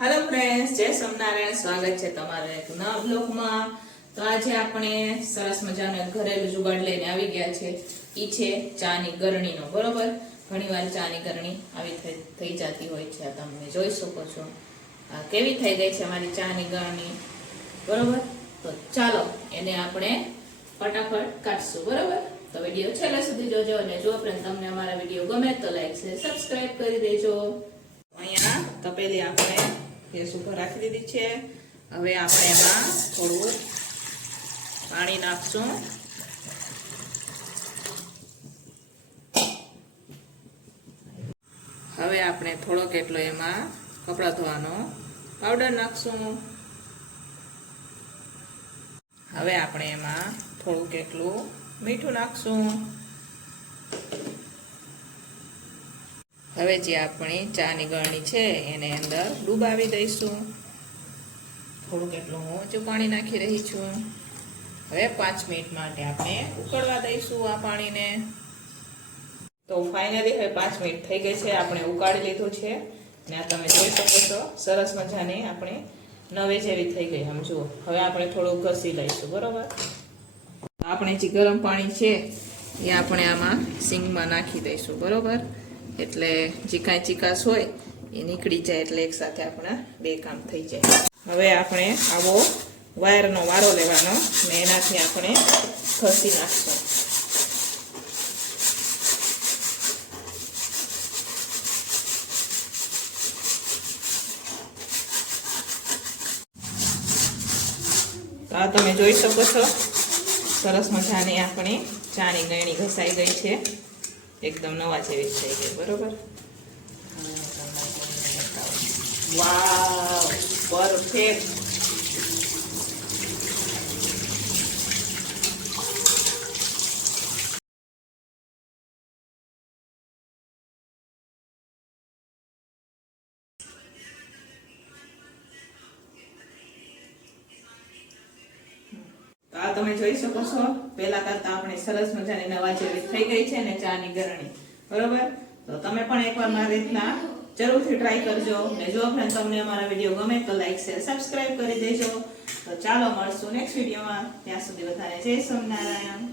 Hello friends જય સ્વામિનારાયણ. સ્વાગત છે તમારે એક નવા બ્લોગમાં. તો આજે આપણે સરસ મજાનો ઘરેલું જુગાડ લઈને આવી ગયા છે. ઈ છે ચાની ગરણીનો, બરોબર? ઘણીવાર ચાની ગરણી આવી થઈ જતી હોય છે. તમે જોઈ શકો છો. કેવી થઈ ગઈ છે અમારી ચાની ગરણી? બરોબર? તો ચાલો, એને આપણે ફટાફટ કાઢશું, બરોબર? તો વીડિયો છેલ્લે સુધી જોજો અને જો ફ્રેન્ડ તમને અમારા વીડિયો ગમે તો લાઈક છે સબસ્ક્રાઈબ કરી દેજો. અહીંયા તપેલી આપણે ગેસ ઉપર રાખી દીધી છે. હવે આપણે એમાં થોડું પાણી નાખશું. હવે આપણે થોડોક એટલો એમાં કપડાં ધોવાનો પાવડર નાખશું. હવે આપણે એમાં થોડુંક એટલું મીઠું નાખશું. હવે જે આપણી ચાની ગળણી છે, એને અંદર ડૂબાવી દઈશું. થોડુંક એટલું હું હજુ પાણી નાખી રહી છું. હવે પાંચ મિનિટ માટે આપણે ઉકળવા દઈશું આ પાણીને. તો ફાઇનલી હવે પાંચ મિનિટ થઈ ગઈ છે, આપણે ઉકાળી લીધું છે. ને આ તમે જોઈ શકો છો, સરસ મજાની આપણે નવે જેવી થઈ ગઈ. આમ જુઓ, હવે આપણે થોડું ઘસી લઈશું, બરોબર? આપણે જે ગરમ પાણી છે, એ આપણે આમાં સિંગમાં નાખી દઈશું, બરોબર? એટલે જે કાંઈ ચીકાશ હોય એ નીકળી જાય એટલે એકસાથે આપણા બે કામ થઈ જાય. હવે આપણે આવો વાયરનો વારો લેવાનો ને એનાથી આપણે ઘસી નાખશું. આ તમે જોઈ શકો છો. સરસ મજાની આપણી ચાની ગયણી ઘસાઈ ગઈ છે. એકદમ નવા જેવી થઈ ગઈ બરોબર? વાવ પરફેક્ટ તમે જોઈ શકો છો. પહેલા કરતા આપણે સરસ મજાની નવા જેવી થઈ ગઈ છે ને ચાની ગરણી. બરોબર? તો તમે પણ એકવાર મારી રીતના જરૂરથી ટ્રાય કરજો. ને જો ફ્રેન્ડ તમને અમારા વીડિયો ગમે તો લાઈક શેર સબસ્ક્રાઇબ કરી દેજો. તો ચાલો મળશું નેક્સ્ટ વિડીયોમાં ત્યાં સુધી બધાને જય સ્વામિનારાયણ.